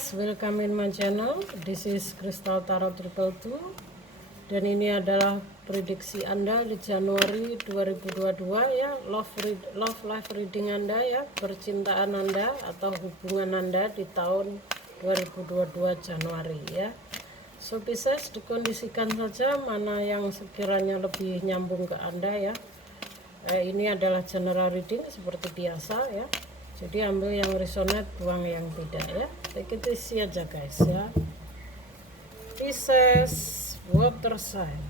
Pisces, welcome in my channel. This is Crystal Tarot Triple Two. Dan ini adalah prediksi Anda di Januari 2022 ya. Love life reading Anda ya, percintaan Anda atau hubungan Anda di tahun 2022 Januari ya. So Pisces, dikondisikan saja mana yang sekiranya lebih nyambung ke Anda ya. Ini adalah general reading seperti biasa ya. Jadi ambil yang resonate, buang yang tidak ya. Take it easy aja guys ya. Pisces water sign.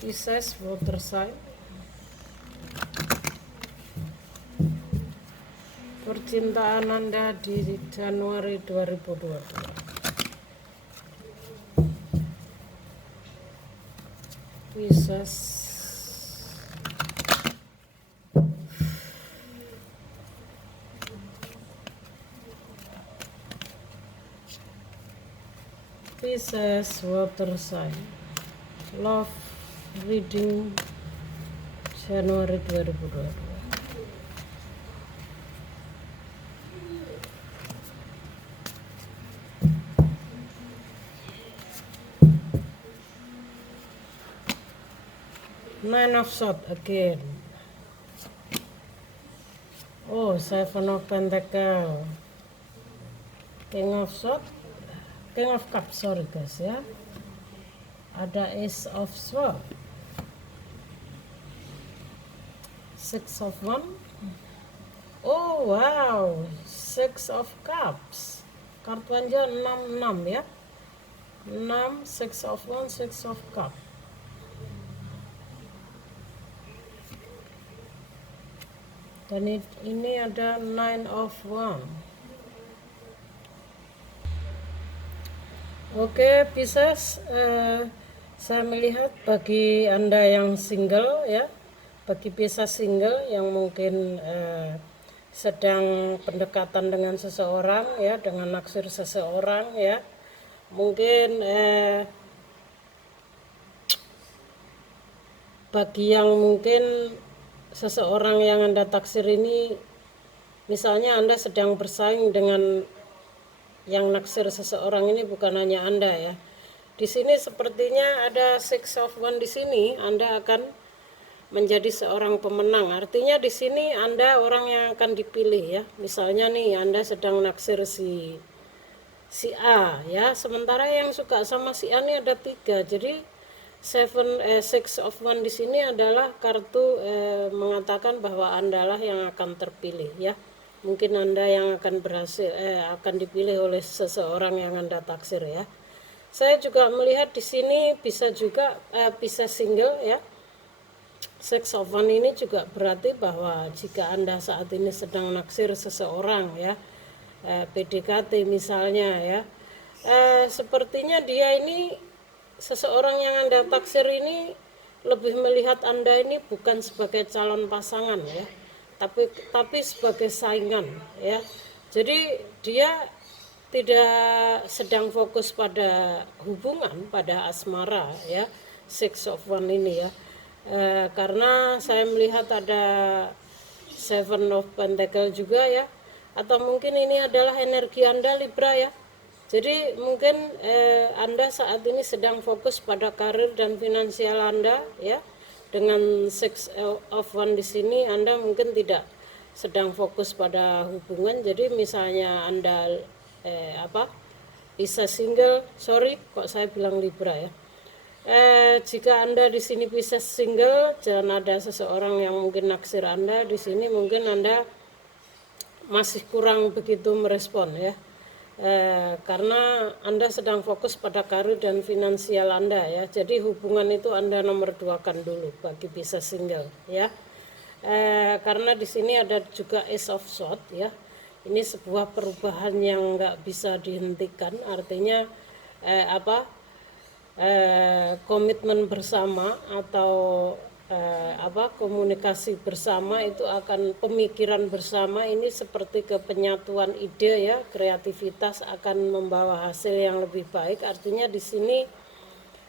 Pisces water sign. Percintaan Anda di Januari 2022. Pisces water sign love reading Januari 2022. Nine of Swords again. Oh, Seven of Pentacles, King of Swords, King of Cups, sorry guys ya. Ada Ace of Swords, Six of Wands. Oh wow, Six of Cups. Kartunya 6 ya. 6, Six of Wands, Six of Cups. Dan ini ada Nine of Wands. Oke Pisces, saya melihat bagi Anda yang single ya, bagi Pisces single yang mungkin sedang pendekatan dengan seseorang ya, dengan naksir seseorang ya, mungkin bagi yang mungkin seseorang yang Anda taksir ini, misalnya Anda sedang bersaing dengan yang naksir seseorang ini, bukan hanya Anda ya. Di sini sepertinya ada Six of Wands di sini, Anda akan menjadi seorang pemenang. Artinya di sini Anda orang yang akan dipilih ya. Misalnya nih Anda sedang naksir si A ya, sementara yang suka sama si A ini ada 3. Jadi Six of Wands di sini adalah kartu mengatakan bahwa Andalah yang akan terpilih ya. Mungkin Anda yang akan berhasil akan dipilih oleh seseorang yang Anda taksir ya. Saya juga melihat di sini bisa juga bisa single ya. Six of Wands ini juga berarti bahwa jika Anda saat ini sedang naksir seseorang ya, PDKT misalnya ya, sepertinya dia ini, seseorang yang Anda taksir ini lebih melihat Anda ini bukan sebagai calon pasangan ya, tapi sebagai saingan ya. Jadi dia tidak sedang fokus pada hubungan, pada asmara ya, Six of Wands ini ya. Karena saya melihat ada Seven of Pentacles juga ya, atau mungkin ini adalah energi Anda Libra ya. Jadi mungkin Anda saat ini sedang fokus pada karir dan finansial Anda ya. Dengan Six of Wands di sini Anda mungkin tidak sedang fokus pada hubungan. Jadi misalnya Anda bisa single, sorry kok saya bilang Libra ya. Jika Anda di sini bisa single dan ada seseorang yang mungkin naksir Anda di sini, mungkin Anda masih kurang begitu merespon ya. Karena Anda sedang fokus pada karir dan finansial Anda ya. Jadi hubungan itu Anda nomor 2-kan dulu bagi bisa single ya. Karena di sini ada juga Ace of Swords ya. Ini sebuah perubahan yang nggak bisa dihentikan. Artinya komitmen bersama atau komunikasi bersama itu akan, pemikiran bersama ini seperti ke penyatuan ide ya, kreativitas akan membawa hasil yang lebih baik. Artinya di sini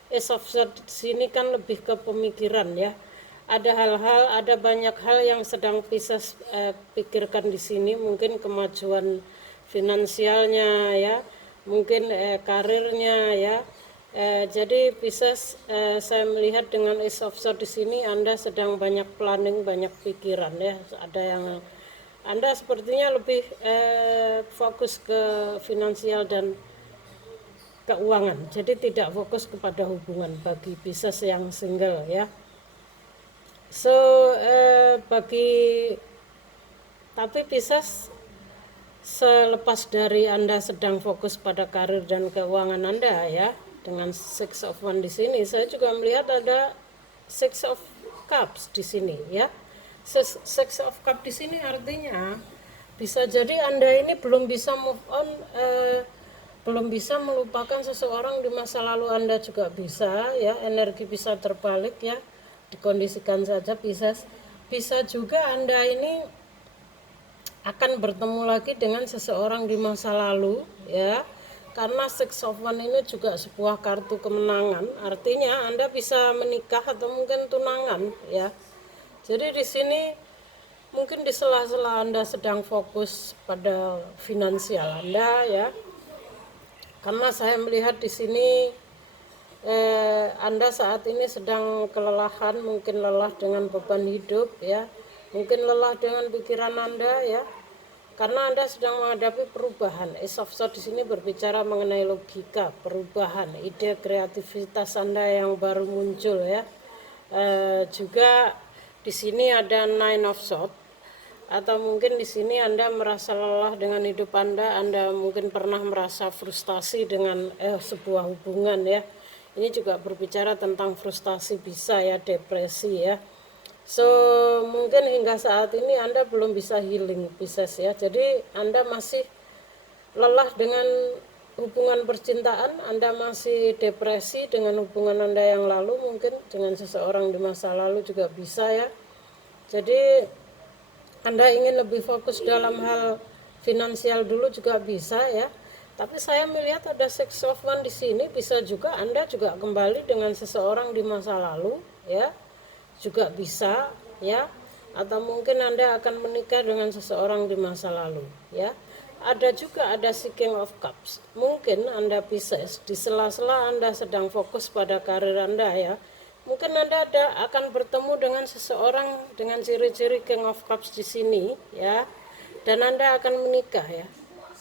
Ace of Swords sini kan lebih ke pemikiran ya. ada banyak hal yang sedang Pisces pikirkan di sini, mungkin kemajuan finansialnya ya, mungkin karirnya ya. Jadi Pisces, saya melihat dengan Ace of Swords di sini Anda sedang banyak planning, banyak pikiran ya. Ada yang Anda sepertinya lebih fokus ke finansial dan keuangan. Jadi tidak fokus kepada hubungan bagi Pisces yang single ya. So tapi Pisces, selepas dari Anda sedang fokus pada karir dan keuangan Anda ya, dengan Six of Wands di sini, saya juga melihat ada Six of Cups di sini ya. Six of Cups di sini artinya bisa jadi Anda ini belum bisa move on, belum bisa melupakan seseorang di masa lalu Anda juga bisa ya, energi bisa terbalik ya, dikondisikan saja Pisces. Bisa juga Anda ini akan bertemu lagi dengan seseorang di masa lalu ya, karena Six of Wands ini juga sebuah kartu kemenangan, artinya Anda bisa menikah atau mungkin tunangan ya. Jadi di sini mungkin di sela-sela Anda sedang fokus pada finansial Anda ya, karena saya melihat di sini Anda saat ini sedang kelelahan, mungkin lelah dengan beban hidup ya, mungkin lelah dengan pikiran Anda ya, karena Anda sedang menghadapi perubahan. Ace of Swords di sini berbicara mengenai logika, perubahan, ide kreativitas Anda yang baru muncul ya. Juga di sini ada Nine of Swords, atau mungkin di sini Anda merasa lelah dengan hidup Anda mungkin pernah merasa frustasi dengan sebuah hubungan ya. Ini juga berbicara tentang frustasi, bisa ya, depresi ya. So mungkin hingga saat ini Anda belum bisa healing Pisces ya. Jadi Anda masih lelah dengan hubungan percintaan, Anda masih depresi dengan hubungan Anda yang lalu, mungkin dengan seseorang di masa lalu juga bisa ya. Jadi Anda ingin lebih fokus dalam hal finansial dulu juga bisa ya. Tapi saya melihat ada Six of Wands di sini, bisa juga Anda juga kembali dengan seseorang di masa lalu ya, juga bisa ya, atau mungkin Anda akan menikah dengan seseorang di masa lalu ya. Ada juga ada King of Cups, mungkin Anda Pisces di sela-sela Anda sedang fokus pada karir Anda ya, mungkin Anda akan bertemu dengan seseorang dengan ciri-ciri King of Cups di sini ya, dan Anda akan menikah ya.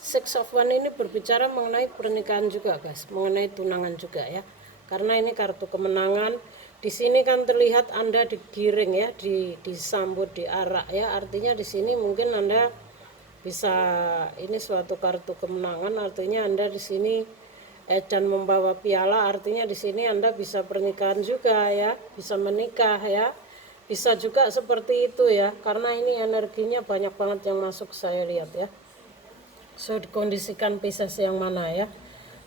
Six of Wands ini berbicara mengenai pernikahan juga guys, mengenai tunangan juga ya, karena ini kartu kemenangan. Di sini kan terlihat Anda digiring ya, disambut, diarak ya, artinya di sini mungkin Anda bisa, ini suatu kartu kemenangan, artinya Anda di sini dan membawa piala, artinya di sini Anda bisa pernikahan juga ya, bisa menikah ya, bisa juga seperti itu ya, karena ini energinya banyak banget yang masuk saya lihat ya. So dikondisikan Pisces yang mana ya.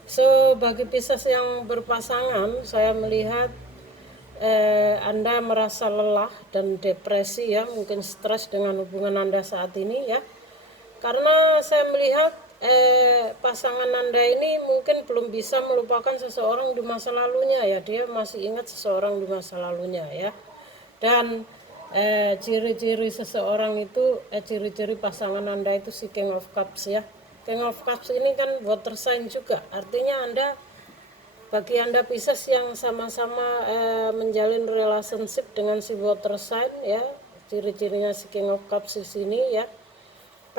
So bagi Pisces yang berpasangan, saya melihat Anda merasa lelah dan depresi ya, mungkin stres dengan hubungan Anda saat ini ya, karena saya melihat pasangan Anda ini mungkin belum bisa melupakan seseorang di masa lalunya ya, dia masih ingat seseorang di masa lalunya ya. Dan ciri-ciri seseorang itu, ciri-ciri pasangan Anda itu si King of Cups ya. King of Cups ini kan water sign juga, artinya bagi Anda Pisces yang sama-sama menjalin relationship dengan si water sign ya, ciri-cirinya si King of Cups di sini ya.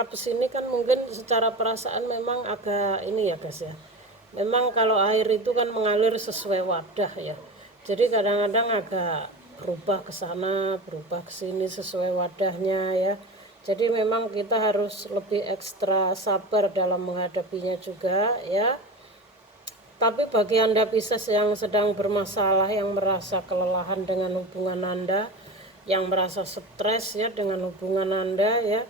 Cups ini kan mungkin secara perasaan memang agak ini ya guys ya, memang kalau air itu kan mengalir sesuai wadah ya, jadi kadang-kadang agak berubah ke sana, berubah ke sini sesuai wadahnya ya. Jadi memang kita harus lebih ekstra sabar dalam menghadapinya juga ya. Tapi bagi Anda Pisces yang sedang bermasalah, yang merasa kelelahan dengan hubungan Anda, yang merasa stres ya dengan hubungan Anda ya,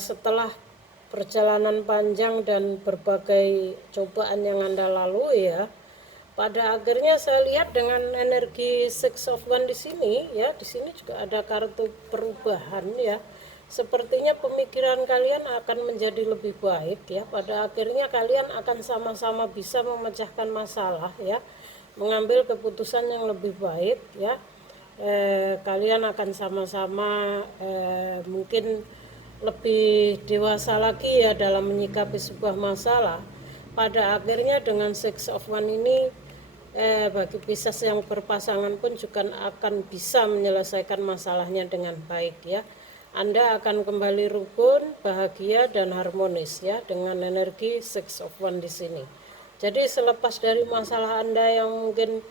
setelah perjalanan panjang dan berbagai cobaan yang Anda lalui ya, pada akhirnya saya lihat dengan energi Six of Wands di sini ya, di sini juga ada kartu perubahan ya. Sepertinya pemikiran kalian akan menjadi lebih baik ya. Pada akhirnya kalian akan sama-sama bisa memecahkan masalah ya, mengambil keputusan yang lebih baik ya. kalian akan sama-sama mungkin lebih dewasa lagi ya dalam menyikapi sebuah masalah. Pada akhirnya dengan Six of Wands ini bagi Pisces yang berpasangan pun juga akan bisa menyelesaikan masalahnya dengan baik ya. Anda akan kembali rukun, bahagia dan harmonis ya dengan energi Six of Wands di sini. Jadi selepas dari masalah Anda yang mungkin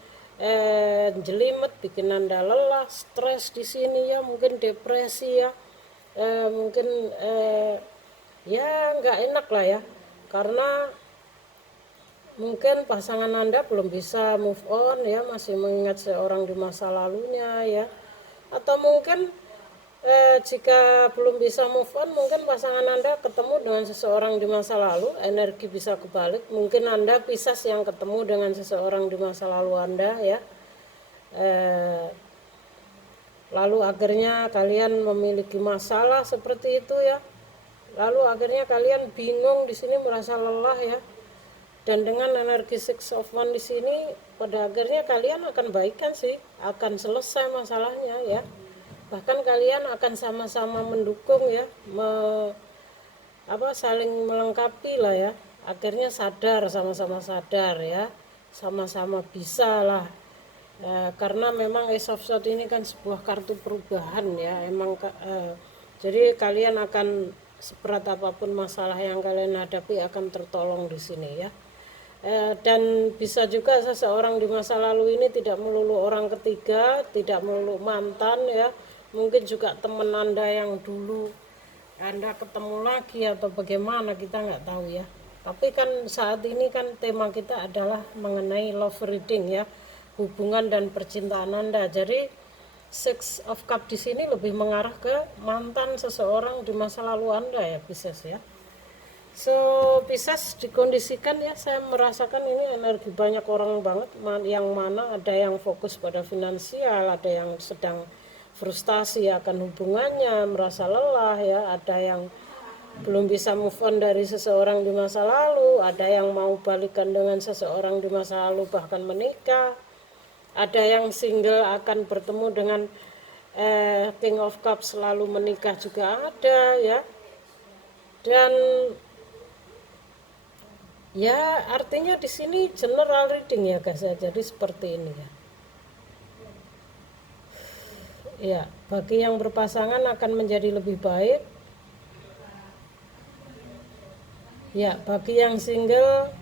jelimet, bikin Anda lelah, stres di sini ya, mungkin depresi ya, mungkin ya nggak enak lah ya, karena mungkin pasangan Anda belum bisa move on ya, masih mengingat seorang di masa lalunya ya, atau mungkin jika belum bisa move on, mungkin pasangan Anda ketemu dengan seseorang di masa lalu, energi bisa kebalik. Mungkin Anda Pisces yang ketemu dengan seseorang di masa lalu Anda ya. Lalu akhirnya kalian memiliki masalah seperti itu ya. Lalu akhirnya kalian bingung di sini, merasa lelah ya. Dan dengan energi Six of Wands di sini, pada akhirnya kalian akan baikan sih, akan selesai masalahnya ya. Bahkan kalian akan sama-sama mendukung ya, saling melengkapi lah ya. Akhirnya sadar, sama-sama sadar ya, sama-sama bisa lah. Karena memang Ace of Swords ini kan sebuah kartu perubahan ya, emang jadi kalian akan seberat apapun masalah yang kalian hadapi akan tertolong di sini ya. Dan bisa juga seseorang di masa lalu ini tidak melulu orang ketiga, tidak melulu mantan ya, mungkin juga teman Anda yang dulu Anda ketemu lagi atau bagaimana, kita nggak tahu ya. Tapi kan saat ini kan tema kita adalah mengenai love reading ya, hubungan dan percintaan Anda. Jadi Six of Cups di sini lebih mengarah ke mantan seseorang di masa lalu Anda ya Pisces ya. So Pisces dikondisikan ya, saya merasakan ini energi banyak orang banget, yang mana ada yang fokus pada finansial, ada yang sedang frustasi akan hubungannya, merasa lelah ya, ada yang belum bisa move on dari seseorang di masa lalu, ada yang mau balikan dengan seseorang di masa lalu bahkan menikah, ada yang single akan bertemu dengan King of Cups lalu menikah juga ada ya. Dan ya artinya di sini general reading ya guys ya, jadi seperti ini ya. Ya, bagi yang berpasangan akan menjadi lebih baik. Ya, bagi yang single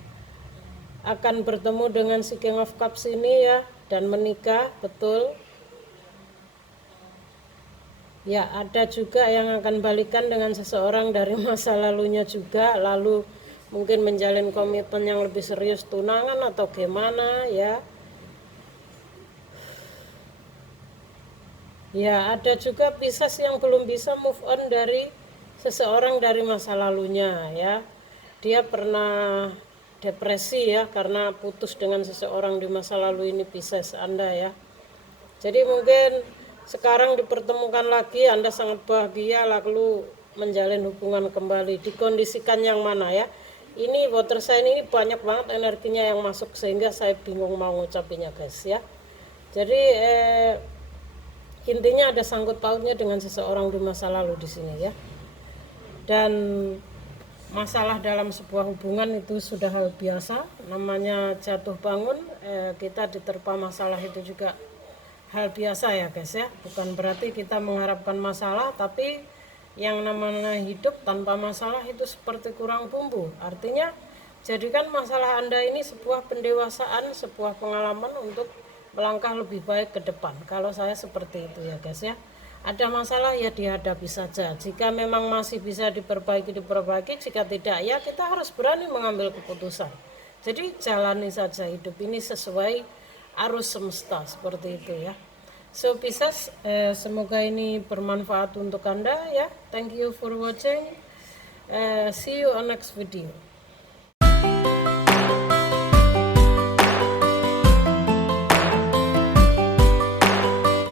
akan bertemu dengan si King of Cups ini ya, dan menikah, betul. Ya, ada juga yang akan balikan dengan seseorang dari masa lalunya juga, lalu mungkin menjalin komitmen yang lebih serius, tunangan atau gimana ya. Ya, ada juga Pisces yang belum bisa move on dari seseorang dari masa lalunya ya. Dia pernah depresi ya karena putus dengan seseorang di masa lalu ini Pisces Anda ya. Jadi mungkin sekarang dipertemukan lagi, Anda sangat bahagia lalu menjalin hubungan kembali. Dikondisikan yang mana ya? Ini water sign ini banyak banget energinya yang masuk sehingga saya bingung mau ngucapinnya guys ya. Jadi intinya ada sangkut pautnya dengan seseorang di masa lalu di sini ya. Dan masalah dalam sebuah hubungan itu sudah hal biasa, namanya jatuh bangun, kita diterpa masalah itu juga hal biasa ya guys ya. Bukan berarti kita mengharapkan masalah, tapi yang namanya hidup tanpa masalah itu seperti kurang bumbu. Artinya jadikan masalah Anda ini sebuah pendewasaan, sebuah pengalaman untuk melangkah lebih baik ke depan. Kalau saya seperti itu ya guys ya. Ada masalah ya dihadapi saja. Jika memang masih bisa diperbaiki. Jika tidak ya kita harus berani mengambil keputusan. Jadi jalani saja hidup ini sesuai arus semesta seperti itu ya. So Pisces, semoga ini bermanfaat untuk Anda ya. Thank you for watching. See you on next video.